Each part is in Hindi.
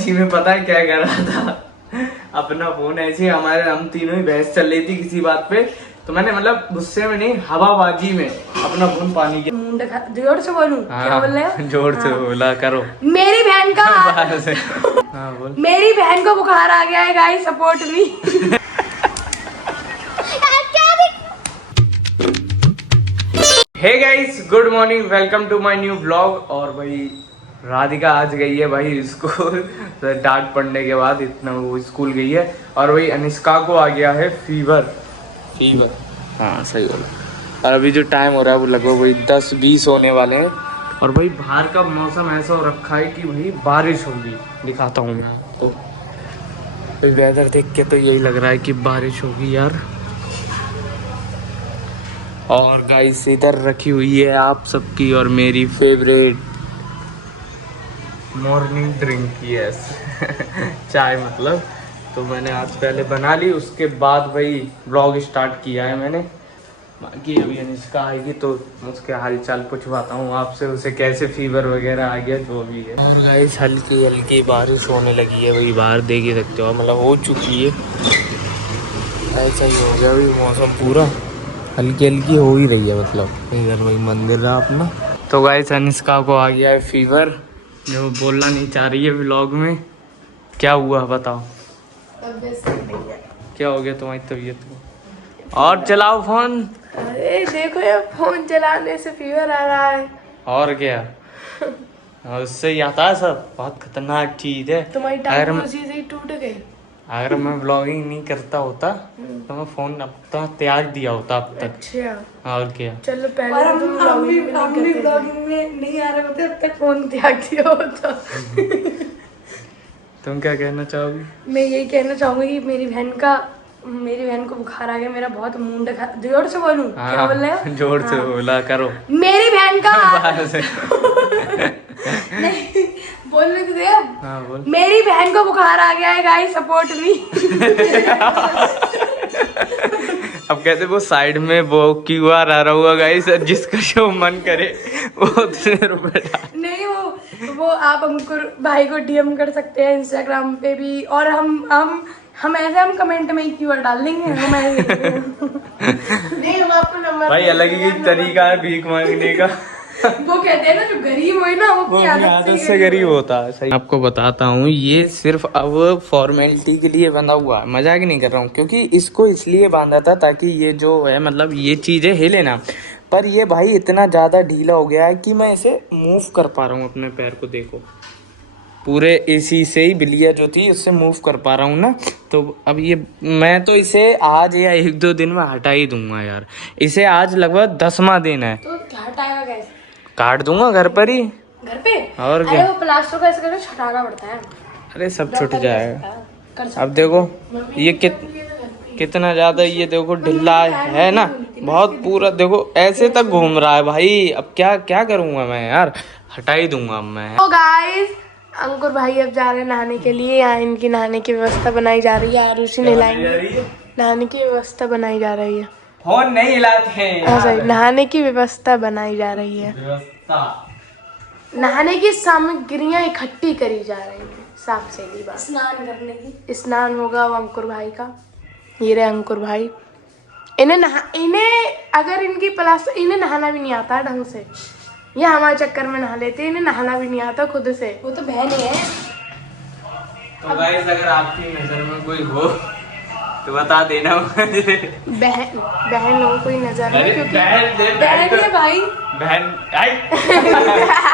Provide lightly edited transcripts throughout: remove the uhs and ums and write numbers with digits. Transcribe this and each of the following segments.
हवाबाजी में पता है क्या कर रहा था, अपना फोन ऐसे हम तीनों ही बहस चल रही थी किसी बात पे, तो मैंने मतलब गुस्से में नहीं हवाबाजी में अपना फोन पानी के जोर से बोलूं? क्या बोल रहे हो? जोर से बोला करो। मेरी बहन का बोल। मेरी बहन को बुखार आ गया है guys, support me. Hey guys, good morning, welcome to my new blog. और भाई राधिका आज गई है भाई स्कूल डांट पड़ने के बाद, इतना वो स्कूल गई है। और भाई अनिष्का को आ गया है फीवर। हाँ सही बोला। और अभी जो टाइम हो रहा है वो लगभग वही 10-20 होने वाले हैं। और भाई बाहर का मौसम ऐसा हो रखा है कि भाई बारिश होगी, दिखाता हूँ मैं तो वेदर देख के तो यही लग रहा है कि बारिश होगी यार। और गाइस इधर रखी हुई है आप सबकी और मेरी फेवरेट मॉर्निंग ड्रिंक, यस चाय मतलब। तो मैंने आज पहले बना ली, उसके बाद भाई व्लॉग स्टार्ट किया है मैंने। बाकी अभी अनिष्का आएगी तो उसके हालचाल पूछवाता हूँ आपसे, उसे कैसे फीवर वगैरह आ गया जो भी है। और गाइस हल्की हल्की बारिश होने लगी है, वही बाहर देख ही सकते हो, मतलब हो चुकी है। ऐसा ही हो गया अभी मौसम, पूरा हल्की हल्की हो ही रही है, मतलब इधर वही मंदिर रहा अपना। तो गाइस अनिष्का को आ गया है फीवर, जो बोलना नहीं चाह रही है व्लॉग में। क्या हुआ बताओ? क्या हो गया तुम्हारी तबीयत को? और चलाओ फोन। अरे देखो यार, फोन चलाने से फीवर आ रहा है। और क्या, और उससे ही आता है सब, बहुत खतरनाक चीज है। तुम्हारी टांग उसी से ही टूट गई। अगर मैं ब्लॉगिंग नहीं करता होता तो मैं फोन अब तक त्याग दिया होता अब तक। अच्छा। और क्या, चलो पहले हम भी ब्लॉगिंग में नहीं आ रहे होते, अब तक फोन त्याग दिया होता। तुम क्या कहना चाहोगी? मैं यही कहना चाहूंगी कि मेरी बहन को बुखार आ गया, मेरा बहुत मुंड खा। जोर से बोलूं? क्या बोल रहे हो? जोर से बोला करो। मेरी बहन का नहीं बोलने तो दे। हाँ बोल। मेरी बहन को बुखार आ गया है गाइस, सपोर्ट मी। अब कहते वो साइड में वो QR आ रहा हुआ गाइस, जिसका जो मन करे वो उतने रुपए डाल। नहीं वो आप अंकुर भाई को DM कर सकते हैं इंस्टाग्राम पे भी, और हम ऐसे हम कमेंट में ही QR डाल देंगे। हम ऐसे नहीं, हम आपको नंबर भाई अलग ही तरीका है भीख मांगने का। वो कहते हैं ना, जो गरीब है ना वो अपनी आदत से गरीब होता है। सही आपको बताता हूँ, ये सिर्फ अब फॉर्मेलिटी के लिए बंधा हुआ है, मजाक नहीं कर रहा हूँ। क्योंकि इसको इसलिए बांधा था ताकि ये जो है मतलब ये चीजें हिले ना, पर ये भाई इतना ज्यादा ढीला हो गया है कि मैं इसे मूव कर पा रहा हूँ अपने पैर को, देखो पूरे इसी से ही बिलिया जो थी उससे मूव कर पा रहा हूँ ना। तो अब ये मैं तो इसे आज या 1-2 दिन में हटा ही दूंगा यार। इसे आज लगभग 10वां दिन है। तो क्या हटाएगा कैसे? काट दूंगा घर पर ही। घर पे? और क्या? अरे वो प्लास्टर को ऐसे करके छुटाना पड़ता है। अरे सब छूट जाएगा। अब देखो ये कितना ज्यादा, ये देखो ढिल्ला है ना बहुत, पूरा देखो ऐसे तक घूम रहा है भाई। अब क्या क्या करूंगा मैं यार, हटा ही दूंगा अब मैं। तो गाइस अंकुर भाई अब जा रहे हैं नहाने के लिए। यहाँ इनकी नहाने की व्यवस्था बनाई जा रही है, आरुषि नहलाएंगे। नहाने की व्यवस्था बनाई जा रही है। फोन नहीं हिलाते हैं। नहाने की व्यवस्था बनाई जा रही है। नहाने की सामग्रियां इकट्ठी करी जा रही है। साफ सीधी बात, स्नान करने की। स्नान होगा वो अंकुर भाई का। ये रहे अंकुर भाई। इन्हें अगर इनकी प्लास्टर, इन्हें नहाना भी नहीं आता ढंग से, ये हमारे चक्कर में नहा लेते हैं। इन्हें नहाना भी नहीं आता खुद से, वो तो बहन है। तो गाइस अगर आपकी नजर में कोई हो तो बता देना मुझे। बहन हो कोई नजर में, क्योंकि बहन है भाई। बहन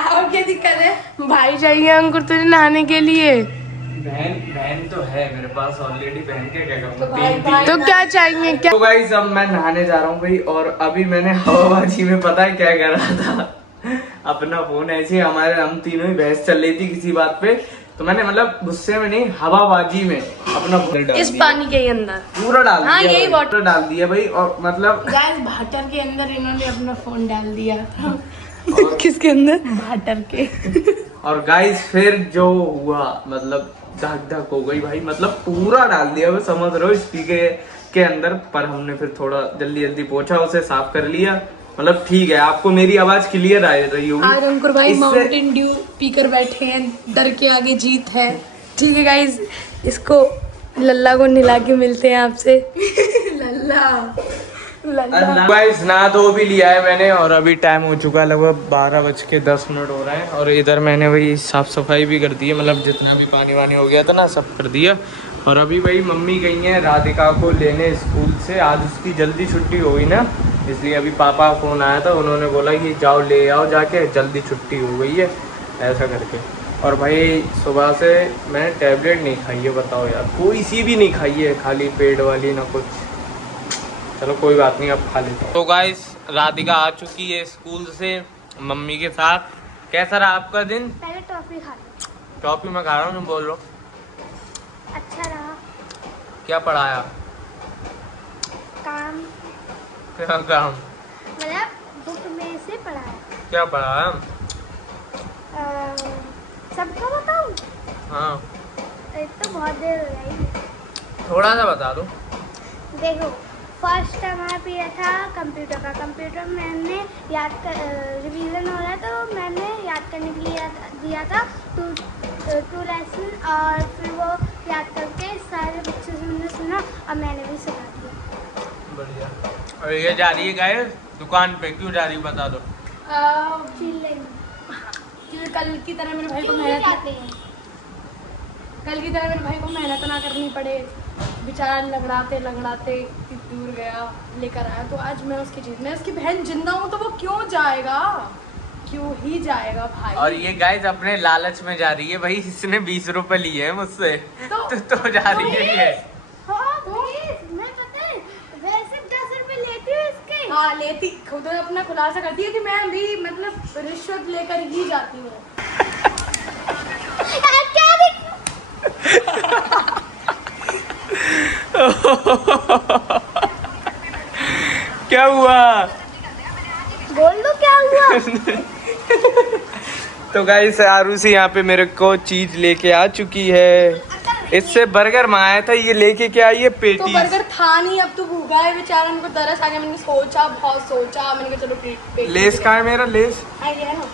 और क्या दिक्कत है? भाई चाहिए अंकुर तुझे नहाने के लिए। बहन तो है मेरे पास ऑलरेडी। बहन के क्या करूँ, तो क्या चाहिए क्या? तो गाइस अब मैं नहाने जा रहा हूँ भाई। और अभी मैंने हवाबाजी में पता है क्या कर रहा था, अपना फोन ऐसे हम तीनों ही बहस चल रही थी किसी बात पे, तो मैंने मतलब गुस्से में नहीं हवाबाजी में अपना फोन डाल इस पानी के अंदर पूरा डाल दिया। यही वाटर डाल दिया भाई। और मतलब गाइस भाटर के अंदर इन्होंने अपना फोन डाल दिया। किसके अंदर? भाटर के। और गाइस फिर जो हुआ मतलब धक धक हो गई भाई, मतलब पूरा डाल दिया, वो समझ रहे हो स्पीकर के अंदर। पर हमने फिर थोड़ा जल्दी पोंछा, उसे साफ कर लिया। मतलब ठीक है, आपको मेरी आवाज क्लियर आ रही होगी। आज अंकुर भाई माउंटेन ड्यू पीकर बैठे हैं, डर के आगे जीत है। ठीक है गाइज, इसको लल्ला को नहला के मिलते हैं आपसे। लल्ला गाइस नहा धो भी लिया है मैंने और अभी टाइम हो चुका है लगभग 12:10 हो रहे हैं। और इधर मैंने वही साफ़ सफाई भी कर दी है, मतलब जितना भी पानी वानी हो गया था ना सब कर दिया। और अभी भाई मम्मी गई हैं राधिका को लेने स्कूल से, आज उसकी जल्दी छुट्टी हो गई ना, इसलिए अभी पापा का फ़ोन आया था, उन्होंने बोला कि जाओ ले आओ जाके, जल्दी छुट्टी हो गई है ऐसा करके। और भाई सुबह से मैंने टैबलेट नहीं खाई है, बताओ यार, कोई सी भी नहीं खाई है, खाली पेट वाली ना कुछ। चलो कोई बात नहीं, अब खा लेता हूँ। तो गाइस राधिका आ चुकी है स्कूल से मम्मी के साथ। कैसा रहा आपका दिन? पहले टॉफी खा लो। टॉफी में खा रहा हूँ, तुम बोल लो। अच्छा रहा। क्या पढ़ाया? काम क्या काम? मतलब बुक में से पढ़ाया। क्या पढ़ाया? सबका बताऊँ? हाँ एक तो बहुत देर हो गई। थोड़ा सा बता दो। देखो, फर्स्ट हमारा पीरियड था कंप्यूटर का। कंप्यूटर मैंने रिवीजन हो रहा है तो मैंने याद करने के लिए दिया था टू लेसन, और फिर वो याद करके सारे बच्चों से मैंने सुना और मैंने भी सुना दिया। बढ़िया। और ये जा रही है गाइस दुकान पे, क्यों जा रही है बता दो। क्योंकि कल की तरह मेरे भाई को मेहनत ना करनी पड़े, बेचारा लगड़ाते दूर गया लेकर आया, तो आज मैं उसकी चीज, मैं उसकी बहन जिंदा हूँ तो वो क्यों जाएगा, क्यों ही जाएगा भाई। और ये गाइस अपने लालच में जा रही है भाई, इसने 20 रुपए लिए हैं मुझसे तो जा रही है ये। हाँ, मैं पता है वैसे 10 रुपए लेती हूँ इसके। हाँ लेती, खुद अपना खुलासा करती है कि मैं भी मतलब रिश्वत लेकर ही जाती हूँ। क्या हुआ? बोल दो क्या हुआ। तो गाइस आरुषि यहाँ पे मेरे को चीज लेके आ चुकी है। इससे बर्गर मंगाया था, ये लेके क्या आई है तो पेटी। बर्गर था नहीं, अब तो भूखा है बेचारा, उनको तरस आ गया। मैंने सोचा, बहुत सोचा, मैंने कहा चलो पेटी। लेस कहाँ है मेरा लेस? ये है ना।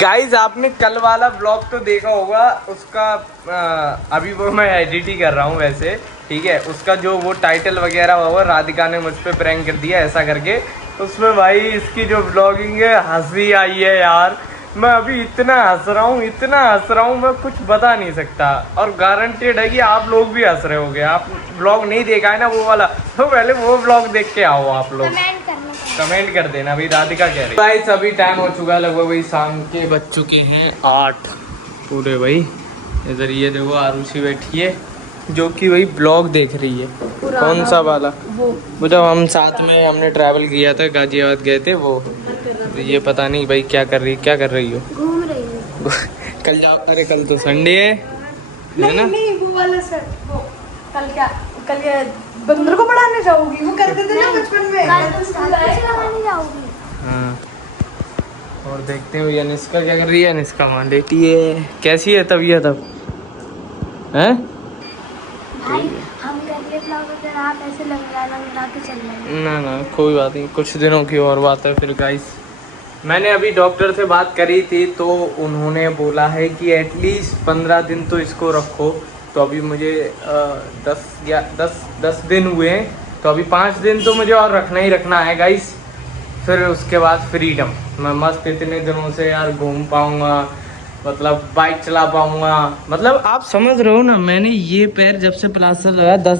गाइज आपने कल वाला ब्लॉग तो देखा होगा, उसका अभी वो मैं एडिट ही कर रहा हूँ वैसे, ठीक है। उसका जो वो टाइटल वगैरह हुआ राधिका ने मुझ पे प्रैंक कर दिया ऐसा करके, उसमें भाई इसकी जो ब्लॉगिंग है हंसी आई है यार। मैं अभी इतना हंस रहा हूँ मैं कुछ बता नहीं सकता। और गारंटेड है कि आप लोग भी हंस रहे होगे। आप ब्लॉग नहीं देखा है ना वो वाला, तो पहले वो ब्लॉग देख के आओ आप लोग, कमेंट कर देना। अभी राधिका कह रही भाई अभी टाइम हो चुका है लगभग भाई शाम के बज चुके हैं 8 पूरे भाई। इधर ये देखो आरुषि बैठी है जो कि वही ब्लॉग देख रही है। कौन सा वाला? वो जब हम साथ में हमने ट्रैवल किया था, गाजियाबाद गए थे वो। ये पता नहीं भाई क्या कर रही हो? घूम रही हूँ। कल जाओ, अरे कल तो संडे है ना? नहीं वो वाला सर, वो कल ये बंदर को पढ़ाने जाओगी, वो करते थे ना बचपन में। चलाने जाओगी। हाँ और देखते हैं भैया निष्का क्या कर रही है। निष्का वहाँ लेटी है। कैसी है तबीयत अब? हैं? भाई हम कर ले ब्लॉग, अगर आप ऐसे लंगड़ा के चल रहे हैं। ना कोई बात नहीं, कुछ दिनों की और बात है फिर गाइस। मैंने अभी डॉक्टर से बात करी थी तो उन्होंने बोला है कि एटलीस्ट 15 दिन तो इसको रखो। तो अभी मुझे 10 दिन हुए हैं, तो अभी 5 दिन तो मुझे और रखना ही रखना है गाइस। फिर उसके बाद फ्रीडम, मैं मस्त इतने दिनों से यार घूम पाऊँगा, मतलब बाइक चला पाऊँगा। मतलब आप समझ रहे हो ना, मैंने ये पैर जब से प्लास्टर लगाया 10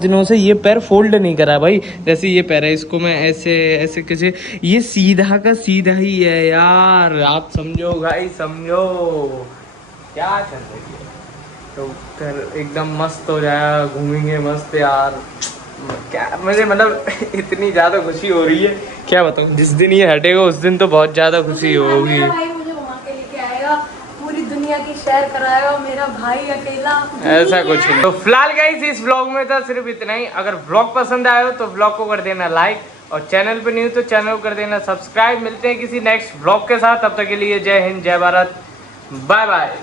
दिनों से ये पैर फोल्ड नहीं करा भाई। जैसे ये पैर है, इसको मैं ऐसे कैसे, ये सीधा का सीधा ही है यार। आप समझो भाई, समझो क्या चल रही है। तो फिर एकदम मस्त हो जाएगा, घूमेंगे मस्त यार। क्या मुझे मतलब इतनी ज़्यादा खुशी हो रही है क्या बताऊँ। जिस दिन ये हटेगा उस दिन तो बहुत ज़्यादा खुशी होगी। पूरी दुनिया की सैर कराएगा मेरा भाई अकेला, ऐसा कुछ नहीं। तो फिलहाल गाइस इस व्लॉग में था सिर्फ इतना ही। अगर व्लॉग पसंद आया हो तो व्लॉग को कर देना लाइक, और चैनल पे न्यू तो चैनल को कर देना सब्सक्राइब। मिलते हैं किसी नेक्स्ट व्लॉग के साथ, तब तक के लिए जय हिंद, जय भारत, बाय बाय।